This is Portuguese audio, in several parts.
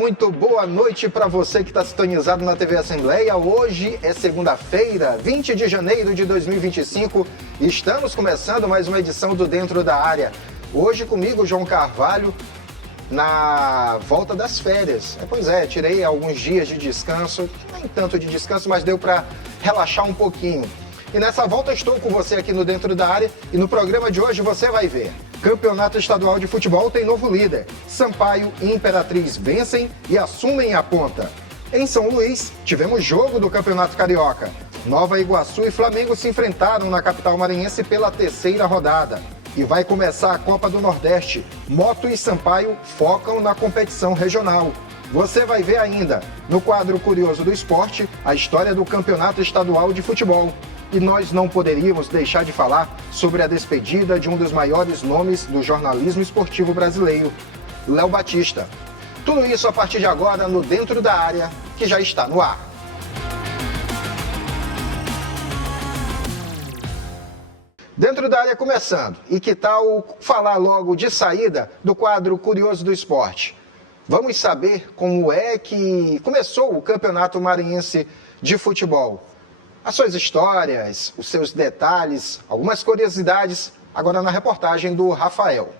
muito boa noite para você que está sintonizado na TV Assembleia. Hoje é segunda-feira, 20 de janeiro de 2025 e estamos começando mais uma edição do Dentro da Área. Hoje comigo, João Carvalho, na volta das férias. Pois é, tirei alguns dias de descanso, nem tanto de descanso, mas deu para relaxar um pouquinho. E nessa volta estou com você aqui no Dentro da Área e no programa de hoje você vai ver. Campeonato Estadual de Futebol tem novo líder. Sampaio e Imperatriz vencem e assumem a ponta. Em São Luís, tivemos jogo do Campeonato Carioca. Nova Iguaçu e Flamengo se enfrentaram na capital maranhense pela terceira rodada. E vai começar a Copa do Nordeste. Moto e Sampaio focam na competição regional. Você vai ver ainda, no quadro Curioso do Esporte, a história do Campeonato Estadual de Futebol. E nós não poderíamos deixar de falar sobre a despedida de um dos maiores nomes do jornalismo esportivo brasileiro, Léo Batista. Tudo isso a partir de agora no Dentro da Área, que já está no ar. Dentro da Área começando. E que tal falar logo de saída do quadro Curioso do Esporte? Vamos saber como é que começou o Campeonato Maranhense de Futebol. As suas histórias, os seus detalhes, algumas curiosidades, agora na reportagem do Rafael.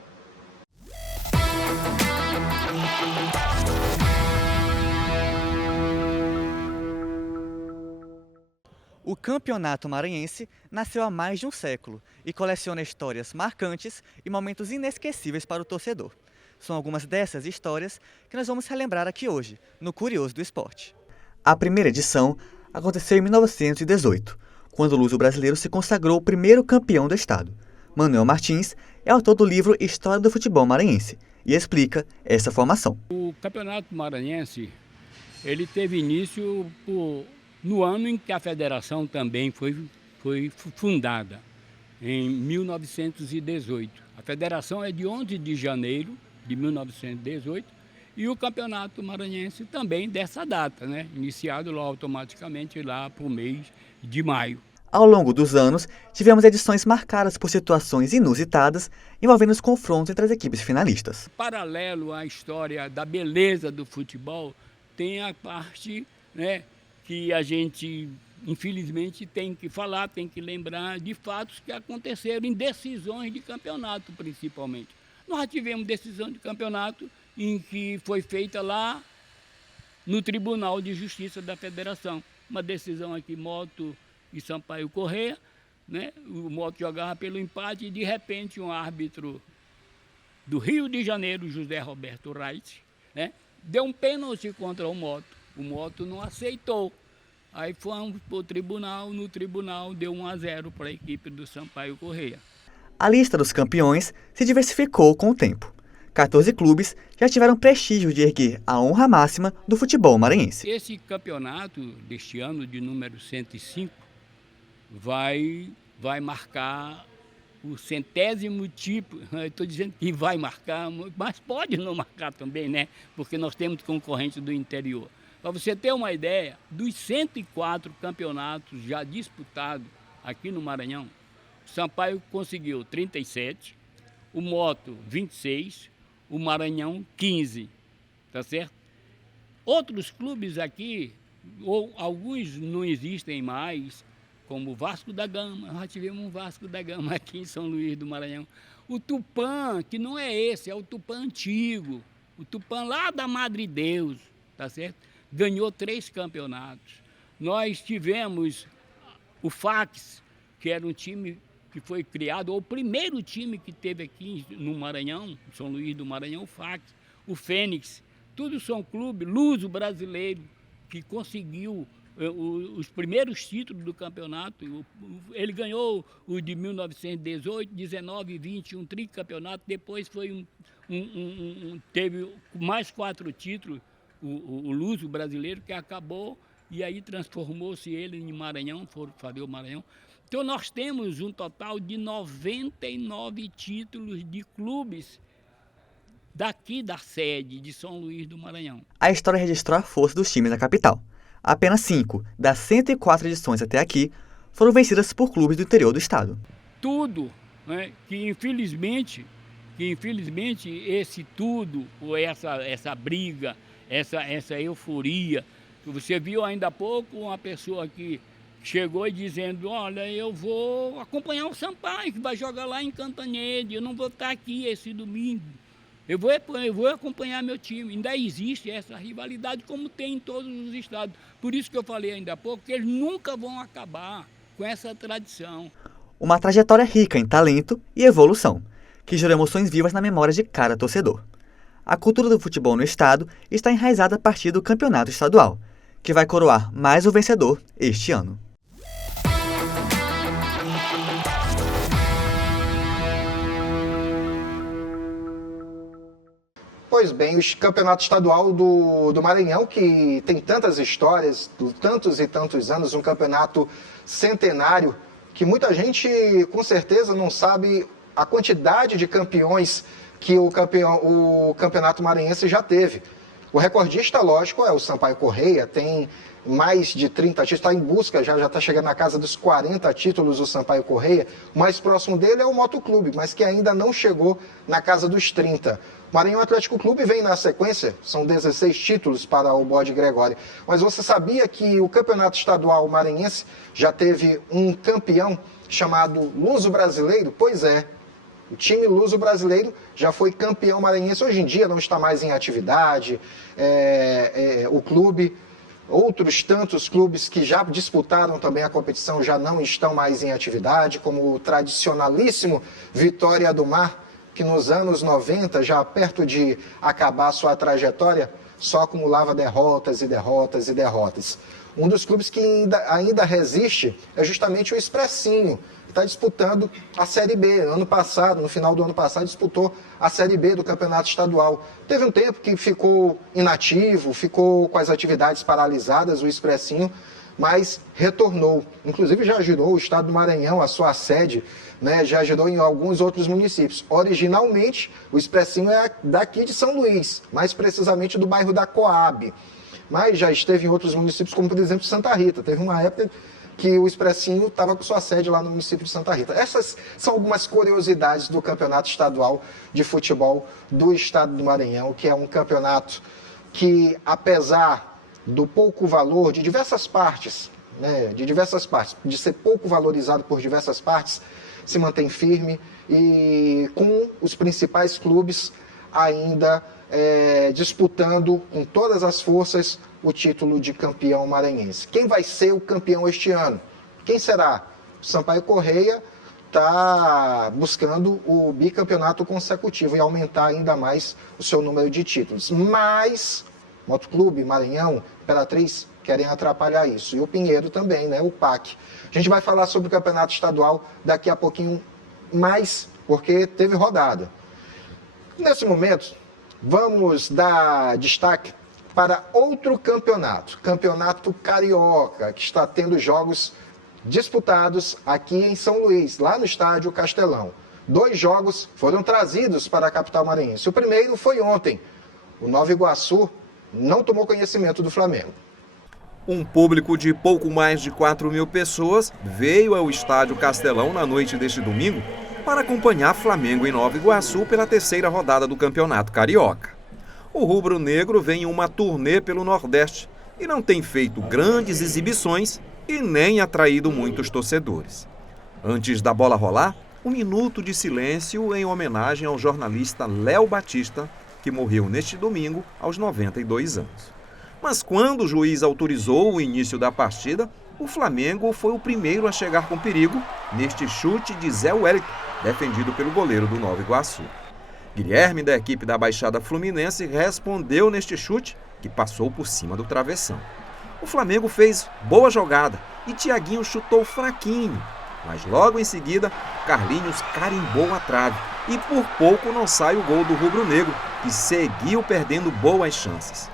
O Campeonato Maranhense nasceu há mais de um século e coleciona histórias marcantes e momentos inesquecíveis para o torcedor. São algumas dessas histórias que nós vamos relembrar aqui hoje, no Curioso do Esporte. A primeira edição aconteceu em 1918, quando o luso brasileiro se consagrou o primeiro campeão do estado. Manuel Martins é autor do livro História do Futebol Maranhense e explica essa formação. O Campeonato Maranhense ele teve início no ano em que a federação também foi fundada, em 1918. A federação é de 11 de janeiro de 1918, e o Campeonato Maranhense também dessa data, né? Iniciado lá automaticamente lá para o mês de maio. Ao longo dos anos, tivemos edições marcadas por situações inusitadas envolvendo os confrontos entre as equipes finalistas. Paralelo à história da beleza do futebol, tem a parte, né, que a gente, infelizmente, tem que falar, tem que lembrar de fatos que aconteceram em decisões de campeonato, principalmente. Nós tivemos decisão de campeonato em que foi feita lá no Tribunal de Justiça da Federação. Uma decisão aqui, Moto e Sampaio Corrêa, né? O Moto jogava pelo empate e, de repente, um árbitro do Rio de Janeiro, José Roberto Reis, né, deu um pênalti contra o Moto. O Moto não aceitou. Aí fomos para o tribunal, no tribunal deu 1-0 para a equipe do Sampaio Corrêa. A lista dos campeões se diversificou com o tempo. 14 clubes já tiveram prestígio de erguer a honra máxima do futebol maranhense. Esse campeonato deste ano, de número 105, vai marcar o 100º tipo. Estou dizendo que vai marcar, mas pode não marcar também, né? Porque nós temos concorrentes do interior. Para você ter uma ideia, dos 104 campeonatos já disputados aqui no Maranhão, o Sampaio conseguiu 37, o Moto 26, o Maranhão 15, tá certo? Outros clubes aqui, ou alguns não existem mais, como o Vasco da Gama. Nós tivemos um Vasco da Gama aqui em São Luís do Maranhão. O Tupã, que não é esse, é o Tupã antigo, o Tupã lá da Madre Deus, tá certo? Ganhou 3 campeonatos. Nós tivemos o Fax, que era um time que foi criado, ou o primeiro time que teve aqui no Maranhão, São Luís do Maranhão, o Fax, o Fênix, tudo são clubes luso brasileiro que conseguiu os primeiros títulos do campeonato. Ele ganhou o de 1918, 19 e 20, um tricampeonato, depois foi teve mais 4 títulos, o luso brasileiro, que acabou, e aí transformou-se ele em Maranhão, foram fazer o Maranhão. Então nós temos um total de 99 títulos de clubes daqui da sede de São Luís do Maranhão. A história registrou a força dos times da capital. Apenas 5 das 104 edições até aqui foram vencidas por clubes do interior do estado. Tudo, né, que infelizmente esse tudo, ou essa briga, essa euforia. Você viu ainda há pouco uma pessoa que chegou e dizendo, olha, eu vou acompanhar o Sampaio, que vai jogar lá em Cantanhede, eu não vou estar aqui esse domingo. Eu vou acompanhar meu time. Ainda existe essa rivalidade como tem em todos os estados. Por isso que eu falei ainda há pouco que eles nunca vão acabar com essa tradição. Uma trajetória rica em talento e evolução, que gerou emoções vivas na memória de cada torcedor. A cultura do futebol no estado está enraizada a partir do campeonato estadual, que vai coroar mais o vencedor este ano. Pois bem, o campeonato estadual do Maranhão, que tem tantas histórias, tantos e tantos anos, um campeonato centenário, que muita gente com certeza não sabe a quantidade de campeões que o campeonato maranhense já teve. O recordista, lógico, é o Sampaio Corrêa, tem mais de 30 títulos, está em busca, já está chegando na casa dos 40 títulos o Sampaio Corrêa. O mais próximo dele é o Motoclube, mas que ainda não chegou na casa dos 30. O Maranhão Atlético Clube vem na sequência, são 16 títulos para o Bode Gregório. Mas você sabia que o campeonato estadual maranhense já teve um campeão chamado Luso Brasileiro? Pois é. O time Luso Brasileiro já foi campeão maranhense, hoje em dia não está mais em atividade. O clube, outros tantos clubes que já disputaram também a competição já não estão mais em atividade, como o tradicionalíssimo Vitória do Mar, que nos anos 90, já perto de acabar sua trajetória, só acumulava derrotas e derrotas e derrotas. Um dos clubes que ainda resiste é justamente o Expressinho, que está disputando a Série B. Ano passado, no final do ano passado, disputou a Série B do Campeonato Estadual. Teve um tempo que ficou inativo, ficou com as atividades paralisadas, o Expressinho, mas retornou. Inclusive já ajudou o estado do Maranhão, a sua sede, né, já ajudou em alguns outros municípios. Originalmente, o Expressinho é daqui de São Luís, mais precisamente do bairro da Coab. Mas já esteve em outros municípios, como por exemplo Santa Rita. Teve uma época que o Expressinho estava com sua sede lá no município de Santa Rita. Essas são algumas curiosidades do Campeonato Estadual de Futebol do Estado do Maranhão, que é um campeonato que, apesar do pouco valor de diversas partes, né, de ser pouco valorizado por diversas partes, se mantém firme e com os principais clubes ainda disputando com todas as forças o título de campeão maranhense. Quem vai ser o campeão este ano? Quem será? O Sampaio Corrêa está buscando o bicampeonato consecutivo e aumentar ainda mais o seu número de títulos. Mas Motoclube, Maranhão, Imperatriz querem atrapalhar isso. E o Pinheiro também, né? O PAC. A gente vai falar sobre o campeonato estadual daqui a pouquinho mais, porque teve rodada. Nesse momento, vamos dar destaque para outro campeonato, Campeonato Carioca, que está tendo jogos disputados aqui em São Luís, lá no estádio Castelão. 2 jogos foram trazidos para a capital maranhense. O primeiro foi ontem. O Nova Iguaçu não tomou conhecimento do Flamengo. Um público de pouco mais de 4.000 pessoas veio ao estádio Castelão na noite deste domingo para acompanhar Flamengo em Nova Iguaçu pela 3ª rodada do Campeonato Carioca. O rubro-negro vem em uma turnê pelo Nordeste e não tem feito grandes exibições e nem atraído muitos torcedores. Antes da bola rolar, 1 minuto de silêncio em homenagem ao jornalista Léo Batista, que morreu neste domingo aos 92 anos. Mas quando o juiz autorizou o início da partida, o Flamengo foi o primeiro a chegar com perigo neste chute de Zé Wellington, defendido pelo goleiro do Nova Iguaçu. Guilherme, da equipe da Baixada Fluminense, respondeu neste chute, que passou por cima do travessão. O Flamengo fez boa jogada e Thiaguinho chutou fraquinho, mas logo em seguida, Carlinhos carimbou a trave e por pouco não sai o gol do rubro-negro, que seguiu perdendo boas chances.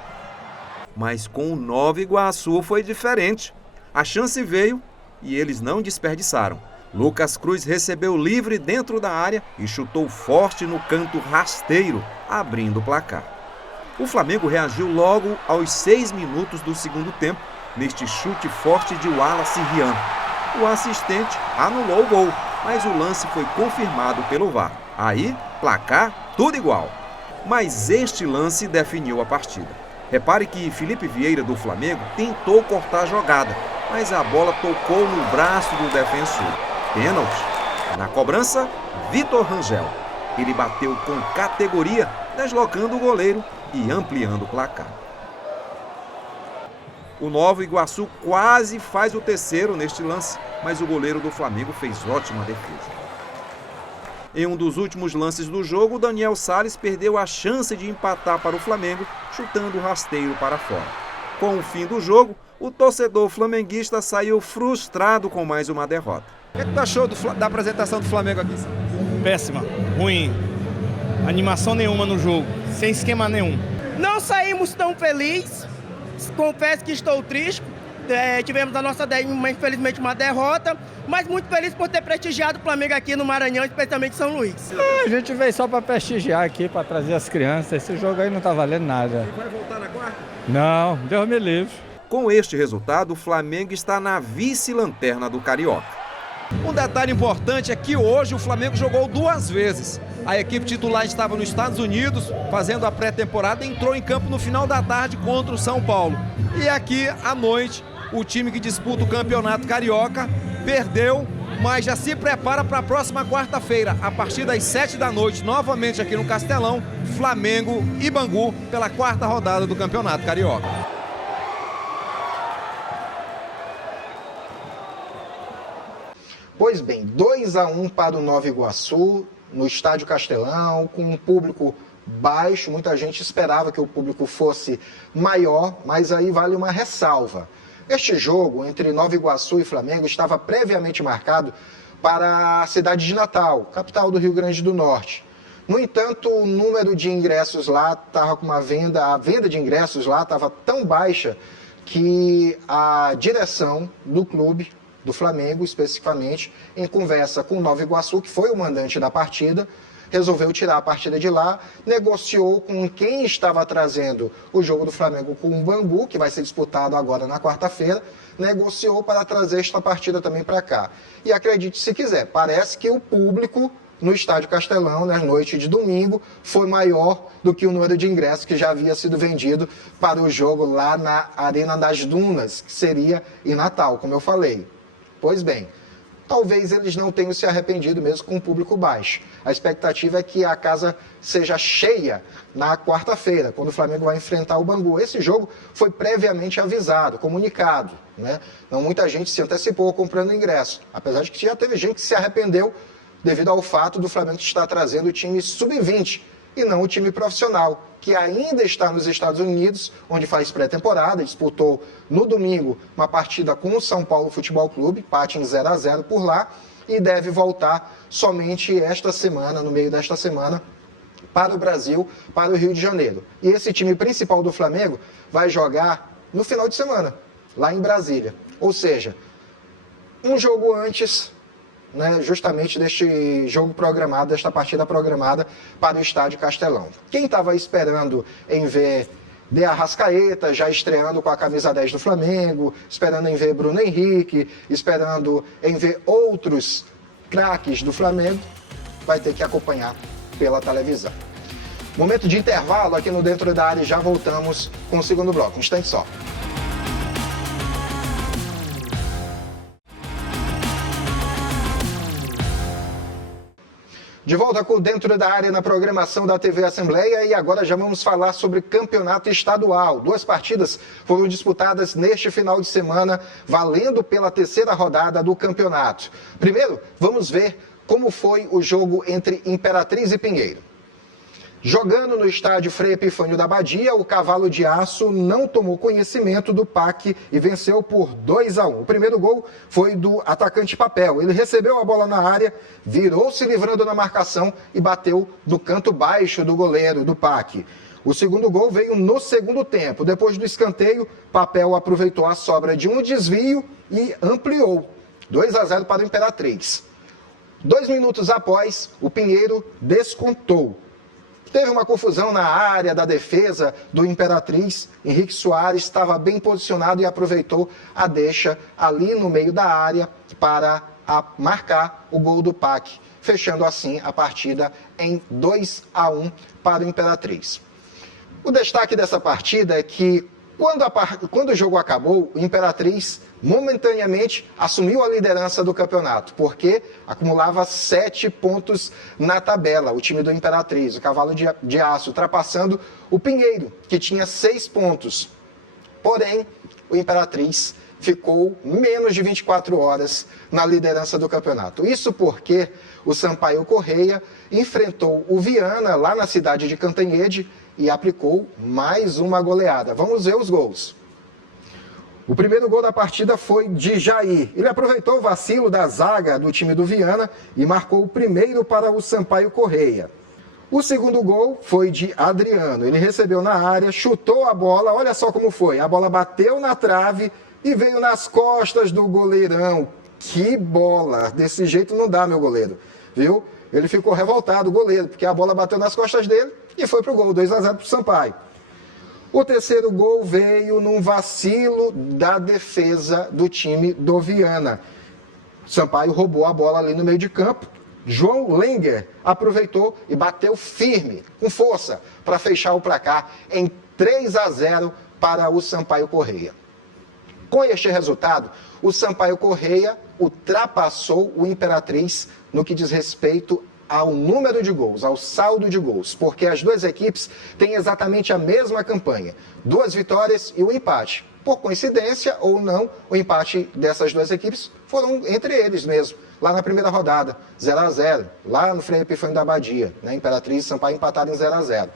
Mas com o Nova Iguaçu foi diferente. A chance veio e eles não desperdiçaram. Lucas Cruz recebeu livre dentro da área e chutou forte no canto rasteiro, abrindo o placar. O Flamengo reagiu logo aos 6 minutos do segundo tempo, neste chute forte de Wallace Rian. O assistente anulou o gol, mas o lance foi confirmado pelo VAR. Aí, placar, tudo igual. Mas este lance definiu a partida. Repare que Felipe Vieira, do Flamengo, tentou cortar a jogada, mas a bola tocou no braço do defensor. Pênalti. Na cobrança, Vitor Rangel. Ele bateu com categoria, deslocando o goleiro e ampliando o placar. O Nova Iguaçu quase faz o terceiro neste lance, mas o goleiro do Flamengo fez ótima defesa. Em um dos últimos lances do jogo, Daniel Salles perdeu a chance de empatar para o Flamengo, chutando o rasteiro para fora. Com o fim do jogo, o torcedor flamenguista saiu frustrado com mais uma derrota. O que tu achou da apresentação do Flamengo aqui? Péssima, ruim, animação nenhuma no jogo, sem esquema nenhum. Não saímos tão felizes, confesso que estou triste, tivemos a nossa infelizmente uma derrota, mas muito feliz por ter prestigiado o Flamengo aqui no Maranhão, especialmente em São Luís. A gente veio só para prestigiar aqui, para trazer as crianças, esse jogo aí não tá valendo nada. Vai voltar na quarta? Não, Deus me livre. Com este resultado, o Flamengo está na vice-lanterna do Carioca. Um detalhe importante é que hoje o Flamengo jogou 2 vezes. A equipe titular estava nos Estados Unidos fazendo a pré-temporada e entrou em campo no final da tarde contra o São Paulo. E aqui à noite, o time que disputa o Campeonato Carioca perdeu, mas já se prepara para a próxima quarta-feira, a partir das 7 da noite, novamente aqui no Castelão, Flamengo e Bangu pela 4ª rodada do Campeonato Carioca. Pois bem, 2-1 para o Nova Iguaçu, no Estádio Castelão, com um público baixo. Muita gente esperava que o público fosse maior, mas aí vale uma ressalva. Este jogo entre Nova Iguaçu e Flamengo estava previamente marcado para a cidade de Natal, capital do Rio Grande do Norte. No entanto, o número de ingressos lá estava com a venda de ingressos lá estava tão baixa que a direção do clube, do Flamengo especificamente, em conversa com o Nova Iguaçu, que foi o mandante da partida, resolveu tirar a partida de lá, negociou com quem estava trazendo o jogo do Flamengo com o Bangu, que vai ser disputado agora na quarta-feira, negociou para trazer esta partida também para cá. E acredite se quiser, parece que o público no Estádio Castelão, na noite de domingo, foi maior do que o número de ingressos que já havia sido vendido para o jogo lá na Arena das Dunas, que seria em Natal, como eu falei. Pois bem, talvez eles não tenham se arrependido mesmo com o público baixo. A expectativa é que a casa seja cheia na quarta-feira, quando o Flamengo vai enfrentar o Bangu. Esse jogo foi previamente avisado, comunicado, né? Não muita gente se antecipou comprando ingresso, apesar de que já teve gente que se arrependeu devido ao fato do Flamengo estar trazendo o time sub-20 e não o time profissional, que ainda está nos Estados Unidos, onde faz pré-temporada, disputou no domingo uma partida com o São Paulo Futebol Clube, empate em 0-0 por lá, e deve voltar somente esta semana, no meio desta semana, para o Brasil, para o Rio de Janeiro. E esse time principal do Flamengo vai jogar no final de semana, lá em Brasília. Ou seja, um jogo antes, né, justamente deste jogo programado, desta partida programada para o Estádio Castelão. Quem estava esperando em ver De Arrascaeta já estreando com a camisa 10 do Flamengo, esperando em ver Bruno Henrique, esperando em ver outros craques do Flamengo, vai ter que acompanhar pela televisão. Momento de intervalo aqui no Dentro da Área e já voltamos com o segundo bloco. Um instante só. De volta com Dentro da Área na programação da TV Assembleia e agora já vamos falar sobre campeonato estadual. 2 partidas foram disputadas neste final de semana, valendo pela 3ª rodada do campeonato. Primeiro, vamos ver como foi o jogo entre Imperatriz e Pinheiro. Jogando no estádio Frei Epifânio da Badia, o Cavalo de Aço não tomou conhecimento do PAC e venceu por 2-1. O primeiro gol foi do atacante Papel. Ele recebeu a bola na área, virou se livrando na marcação e bateu do canto baixo do goleiro do PAC. O segundo gol veio no segundo tempo. Depois do escanteio, Papel aproveitou a sobra de um desvio e ampliou. 2-0 para o Imperatriz. 2 minutos após, o Pinheiro descontou. Teve uma confusão na área da defesa do Imperatriz. Henrique Soares estava bem posicionado e aproveitou a deixa ali no meio da área para marcar o gol do PAC, fechando assim a partida em 2-1 para o Imperatriz. O destaque dessa partida é que quando o jogo acabou, o Imperatriz momentaneamente assumiu a liderança do campeonato, porque acumulava 7 pontos na tabela, o time do Imperatriz, o Cavalo de Aço, ultrapassando o Pinheiro, que tinha 6 pontos. Porém, o Imperatriz ficou menos de 24 horas na liderança do campeonato. Isso porque o Sampaio Correia enfrentou o Viana lá na cidade de Cantanhede e aplicou mais uma goleada. Vamos ver os gols. O primeiro gol da partida foi de Jair. Ele aproveitou o vacilo da zaga do time do Viana e marcou o primeiro para o Sampaio Correia. O segundo gol foi de Adriano. Ele recebeu na área, chutou a bola, olha só como foi. A bola bateu na trave e veio nas costas do goleirão. Que bola! Desse jeito não dá, meu goleiro. Viu? Ele ficou revoltado, o goleiro, porque a bola bateu nas costas dele e foi pro gol, 2-0 para o Sampaio. O terceiro gol veio num vacilo da defesa do time do Viana. O Sampaio roubou a bola ali no meio de campo. João Lenger aproveitou e bateu firme, com força, para fechar o placar em 3-0 para o Sampaio Correia. Com este resultado, o Sampaio Correia ultrapassou o Imperatriz no que diz respeito ao número de gols, ao saldo de gols, porque as duas equipes têm exatamente a mesma campanha, 2 vitórias e um empate. Por coincidência ou não, o empate dessas duas equipes foram entre eles mesmo, lá na primeira rodada, 0-0, lá no Frei Epifânio da Abadia, né? Imperatriz e Sampaio empataram em 0-0.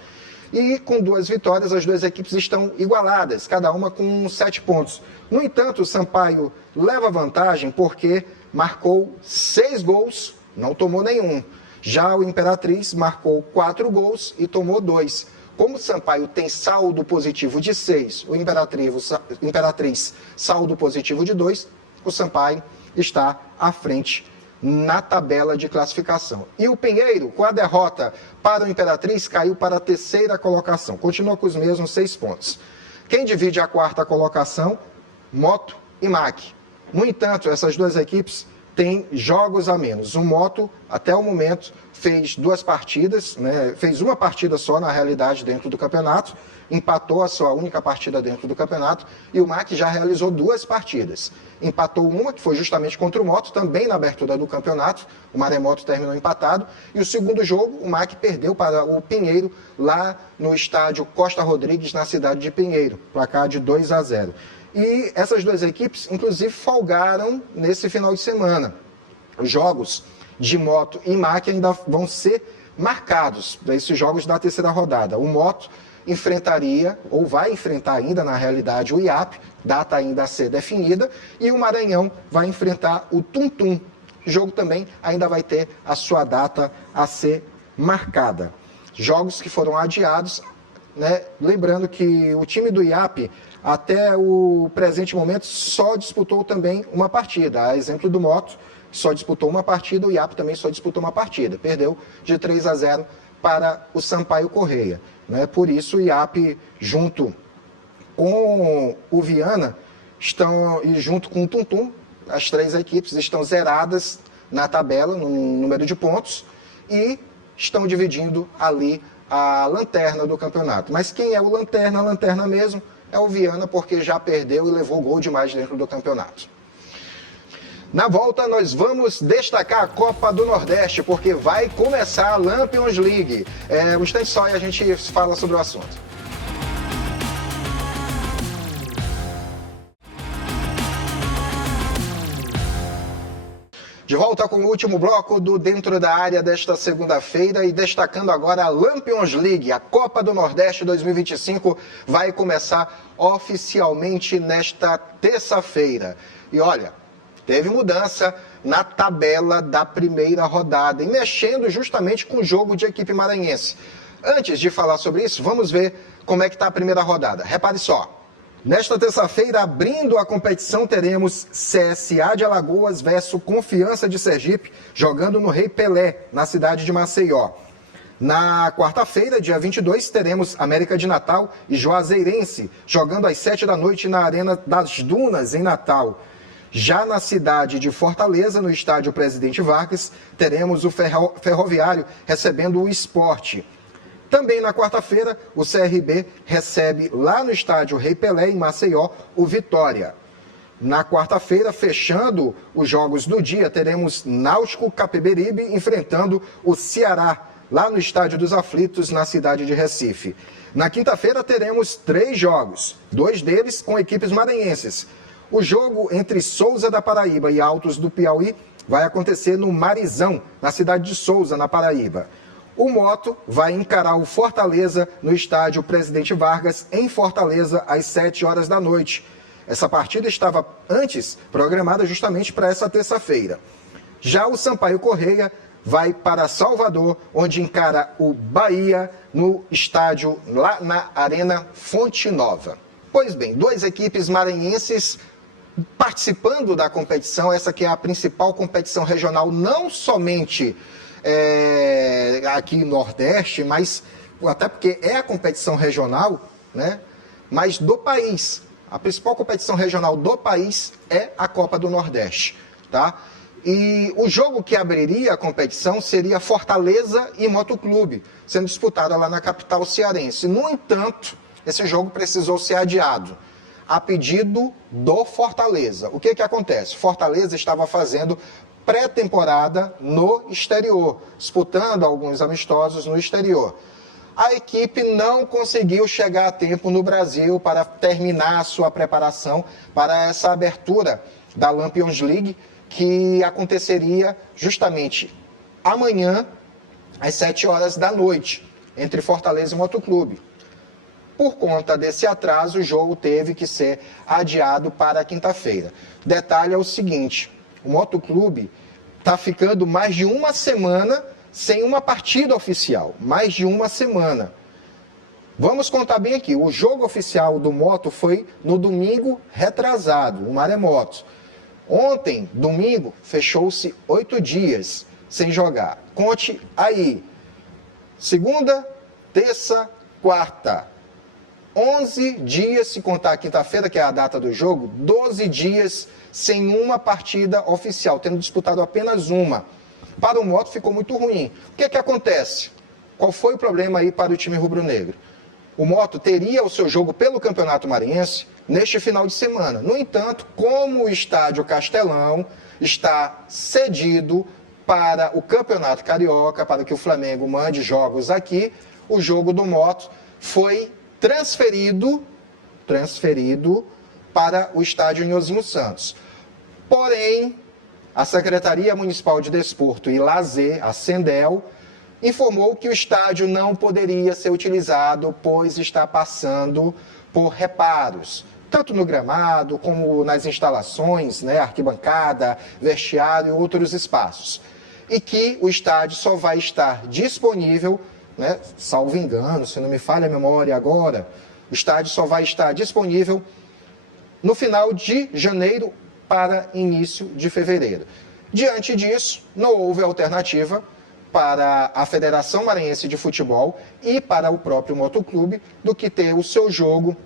E com 2 vitórias, as duas equipes estão igualadas, cada uma com 7 pontos. No entanto, o Sampaio leva vantagem porque marcou 6 gols, não tomou nenhum. Já o Imperatriz marcou 4 gols e tomou 2. Como o Sampaio tem saldo positivo de 6, o Imperatriz saldo positivo de 2, o Sampaio está à frente na tabela de classificação. E o Pinheiro, com a derrota para o Imperatriz, caiu para a 3ª colocação. Continua com os mesmos 6 pontos. Quem divide a 4ª colocação? Moto e MAC. No entanto, essas duas equipes têm jogos a menos. O Moto, até o momento, fez 2 partidas, né? Fez uma partida só, na realidade, dentro do campeonato, empatou a sua única partida dentro do campeonato, e o MAC já realizou 2 partidas. Empatou uma, que foi justamente contra o Moto, também na abertura do campeonato, o Maremoto terminou empatado, e o segundo jogo, o MAC perdeu para o Pinheiro, lá no estádio Costa Rodrigues, na cidade de Pinheiro, placar de 2-0. E essas duas equipes, inclusive, folgaram nesse final de semana. Os jogos de Moto e MAC ainda vão ser marcados para esses jogos da 3ª rodada. O Moto enfrentaria, ou vai enfrentar ainda, na realidade, o IAP, data ainda a ser definida, e o Maranhão vai enfrentar o Tum-Tum. O jogo também ainda vai ter a sua data a ser marcada. Jogos que foram adiados, né? Lembrando que o time do IAP, até o presente momento, só disputou também uma partida. A exemplo do Moto, só disputou uma partida, o IAP também só disputou uma partida. Perdeu de 3-0 para o Sampaio Correia. Né? Por isso, o IAP, junto com o Viana, e junto com o Tum-Tum, as 3 equipes estão zeradas na tabela, no número de pontos, e estão dividindo ali a lanterna do campeonato. Mas quem é o lanterna? A lanterna mesmo é o Viana, porque já perdeu e levou gol demais dentro do campeonato. Na volta, nós vamos destacar a Copa do Nordeste, porque vai começar a Lampions League. Um instante só e a gente fala sobre o assunto. De volta com o último bloco do Dentro da Área desta segunda-feira e destacando agora a Lampions League. A Copa do Nordeste 2025 vai começar oficialmente nesta terça-feira. E olha, teve mudança na tabela da primeira rodada e mexendo justamente com o jogo de equipe maranhense. Antes de falar sobre isso, vamos ver como é que está a primeira rodada. Repare só. Nesta terça-feira, abrindo a competição, teremos CSA de Alagoas versus Confiança de Sergipe, jogando no Rei Pelé, na cidade de Maceió. Na quarta-feira, dia 22, teremos América de Natal e Juazeirense, jogando às 7 da noite na Arena das Dunas, em Natal. Já na cidade de Fortaleza, no estádio Presidente Vargas, teremos o Ferroviário recebendo o Sport. Também na quarta-feira, o CRB recebe lá no estádio Rei Pelé, em Maceió, o Vitória. Na quarta-feira, fechando os jogos do dia, teremos Náutico Capiberibe enfrentando o Ceará, lá no Estádio dos Aflitos, na cidade de Recife. Na quinta-feira, teremos 3 jogos, 2 deles com equipes maranhenses. O jogo entre Souza da Paraíba e Altos do Piauí vai acontecer no Marizão, na cidade de Souza, na Paraíba. O Moto vai encarar o Fortaleza no estádio Presidente Vargas, em Fortaleza, às 7 horas da noite. Essa partida estava antes programada justamente para essa terça-feira. Já o Sampaio Corrêa vai para Salvador, onde encara o Bahia no estádio lá na Arena Fonte Nova. Pois bem, 2 equipes maranhenses participando da competição, essa que é a principal competição regional, não somente aqui no Nordeste, mas até porque é a competição regional, né? Mas do país. A principal competição regional do país é a Copa do Nordeste, tá? E o jogo que abriria a competição seria Fortaleza e Motoclube, sendo disputada lá na capital cearense. No entanto, esse jogo precisou ser adiado, a pedido do Fortaleza. O que acontece? Fortaleza estava fazendo pré-temporada no exterior, disputando alguns amistosos no exterior. A equipe não conseguiu chegar a tempo no Brasil para terminar a sua preparação para essa abertura da Lampions League, que aconteceria justamente amanhã, às 7 horas da noite, entre Fortaleza e Motoclube. Por conta desse atraso, o jogo teve que ser adiado para quinta-feira. Detalhe é o seguinte, o Motoclube está ficando mais de uma semana sem uma partida oficial, mais de uma semana. Vamos contar bem aqui, o jogo oficial do Moto foi no domingo retrasado, o Maremoto. Ontem, domingo, fechou-se 8 dias sem jogar. Conte aí, segunda, terça, quarta, 11 dias, se contar a quinta-feira, que é a data do jogo, 12 dias sem uma partida oficial, tendo disputado apenas uma. Para o Moto ficou muito ruim. O que acontece? Qual foi o problema aí para o time rubro-negro? O Moto teria o seu jogo pelo Campeonato Maranhense neste final de semana. No entanto, como o estádio Castelão está cedido para o Campeonato Carioca, para que o Flamengo mande jogos aqui, o jogo do Moto foi transferido para o estádio Nhozinho Santos. Porém, a Secretaria Municipal de Desporto e Lazer, a Sendel, informou que o estádio não poderia ser utilizado, pois está passando por reparos, tanto no gramado como nas instalações, né, arquibancada, vestiário e outros espaços. E que o estádio só vai estar disponível, né, salvo engano, se não me falha a memória agora, o estádio só vai estar disponível no final de janeiro para início de fevereiro. Diante disso, não houve alternativa para a Federação Maranhense de Futebol e para o próprio Motoclube do que ter o seu jogo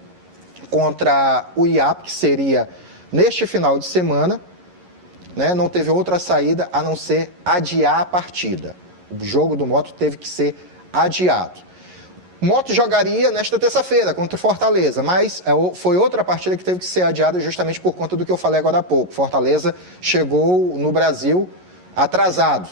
contra o IAP, que seria neste final de semana, né? Não teve outra saída a não ser adiar a partida. O jogo do Moto teve que ser adiado. O Moto jogaria nesta terça-feira contra o Fortaleza, mas foi outra partida que teve que ser adiada justamente por conta do que eu falei agora há pouco. Fortaleza chegou no Brasil atrasado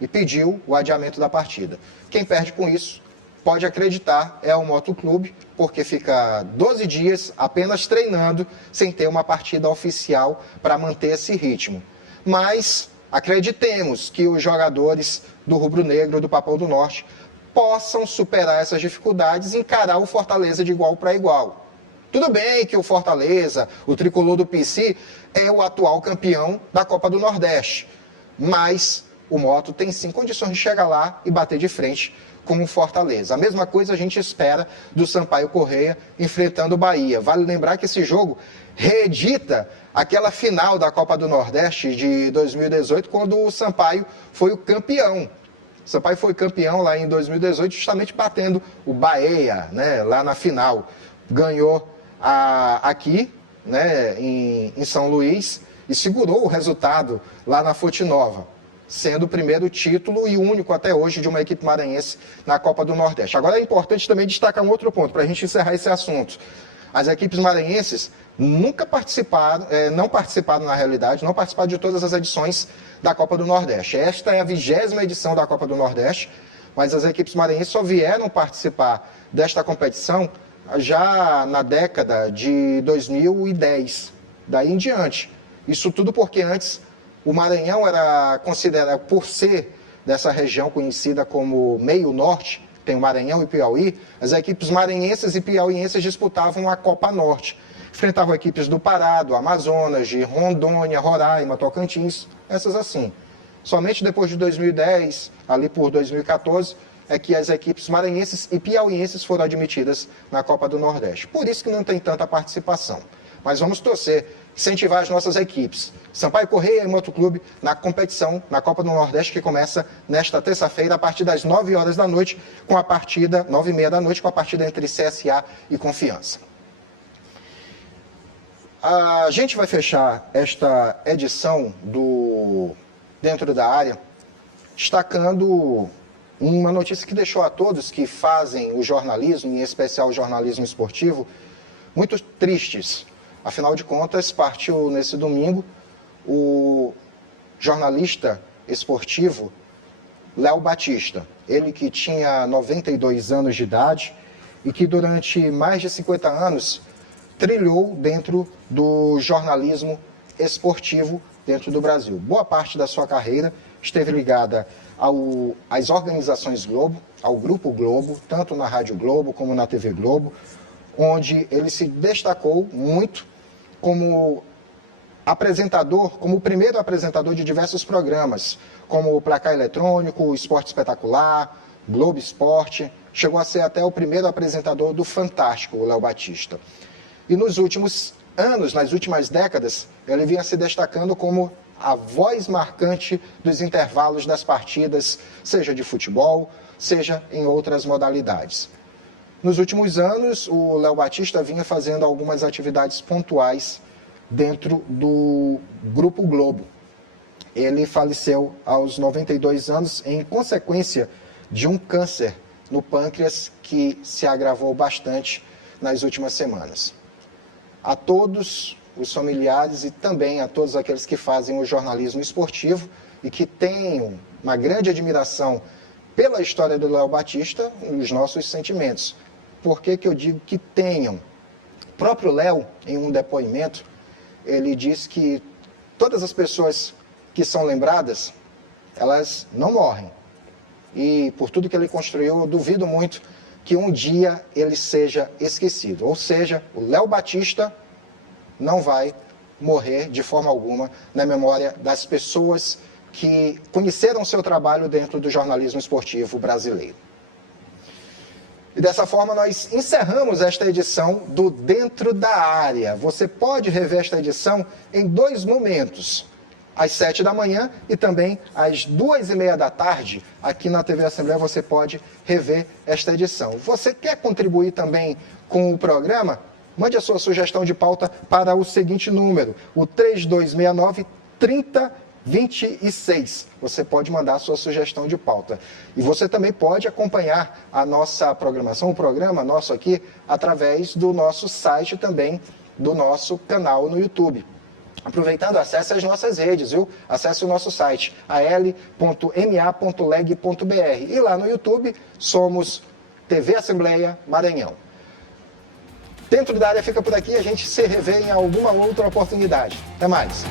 e pediu o adiamento da partida. Quem perde com isso, pode acreditar, é o Motoclube, porque fica 12 dias apenas treinando, sem ter uma partida oficial para manter esse ritmo. Mas acreditemos que os jogadores do Rubro Negro, do Papão do Norte, possam superar essas dificuldades e encarar o Fortaleza de igual para igual. Tudo bem que o Fortaleza, o tricolor do PC, é o atual campeão da Copa do Nordeste, mas o Moto tem sim condições de chegar lá e bater de frente com o Fortaleza. A mesma coisa a gente espera do Sampaio Corrêa enfrentando o Bahia. Vale lembrar que esse jogo reedita aquela final da Copa do Nordeste de 2018, quando o Sampaio foi o campeão. O Sampaio foi campeão lá em 2018, justamente batendo o Bahia, né, lá na final. Ganhou aqui, né, em São Luís, e segurou o resultado lá na Fonte Nova. sendo o primeiro título e único até hoje de uma equipe maranhense na Copa do Nordeste. Agora é importante também destacar um outro ponto, para a gente encerrar esse assunto. As equipes maranhenses nunca participaram, não participaram na realidade, não participaram de todas as edições da Copa do Nordeste. Esta é a 20ª edição da Copa do Nordeste, mas as equipes maranhenses só vieram participar desta competição já na década de 2010, daí em diante. Isso tudo porque antes o Maranhão era considerado, por ser dessa região conhecida como Meio Norte, tem o Maranhão e Piauí, as equipes maranhenses e piauienses disputavam a Copa Norte. Enfrentavam equipes do Pará, do Amazonas, de Rondônia, Roraima, Tocantins, essas assim. Somente depois de 2010, ali por 2014, é que as equipes maranhenses e piauienses foram admitidas na Copa do Nordeste. Por isso que não tem tanta participação. Mas vamos torcer, incentivar as nossas equipes. Sampaio Correia e Motoclube na competição, na Copa do Nordeste, que começa nesta terça-feira, a partir das 9 horas da noite, com a partida, 9h30 da noite, com a partida entre CSA e Confiança. A gente vai fechar esta edição do Dentro da Área destacando uma notícia que deixou a todos que fazem o jornalismo, em especial o jornalismo esportivo, muito tristes. Afinal de contas, partiu nesse domingo o jornalista esportivo Léo Batista. Ele que tinha 92 anos de idade e que durante mais de 50 anos trilhou dentro do jornalismo esportivo dentro do Brasil. Boa parte da sua carreira esteve ligada às organizações Globo, ao Grupo Globo, tanto na Rádio Globo como na TV Globo, onde ele se destacou muito como apresentador, como o primeiro apresentador de diversos programas, como o Placar Eletrônico, o Esporte Espetacular, Globo Esporte. Chegou a ser até o primeiro apresentador do Fantástico, o Léo Batista. E nos últimos anos, nas últimas décadas, ele vinha se destacando como a voz marcante dos intervalos das partidas, seja de futebol, seja em outras modalidades. Nos últimos anos, o Léo Batista vinha fazendo algumas atividades pontuais dentro do Grupo Globo. Ele faleceu aos 92 anos em consequência de um câncer no pâncreas que se agravou bastante nas últimas semanas. A todos os familiares e também a todos aqueles que fazem o jornalismo esportivo e que tenham uma grande admiração pela história do Léo Batista, os nossos sentimentos. Por que eu digo que tenham? O próprio Léo, em um depoimento, ele diz que todas as pessoas que são lembradas, elas não morrem. E por tudo que ele construiu, eu duvido muito que um dia ele seja esquecido. Ou seja, o Léo Batista não vai morrer de forma alguma na memória das pessoas que conheceram seu trabalho dentro do jornalismo esportivo brasileiro. E dessa forma nós encerramos esta edição do Dentro da Área. Você pode rever esta edição em 2 momentos, às 7 da manhã e também às 2h30 da tarde. Aqui na TV Assembleia você pode rever esta edição. Você quer contribuir também com o programa? Mande a sua sugestão de pauta para o seguinte número, o 3269-3026. Você pode mandar a sua sugestão de pauta. E você também pode acompanhar a nossa programação, o programa nosso aqui, através do nosso site também, do nosso canal no YouTube. Aproveitando, acesse as nossas redes, viu? Acesse o nosso site, al.ma.leg.br. E lá no YouTube, somos TV Assembleia Maranhão. Dentro da Área fica por aqui, a gente se revê em alguma outra oportunidade. Até mais.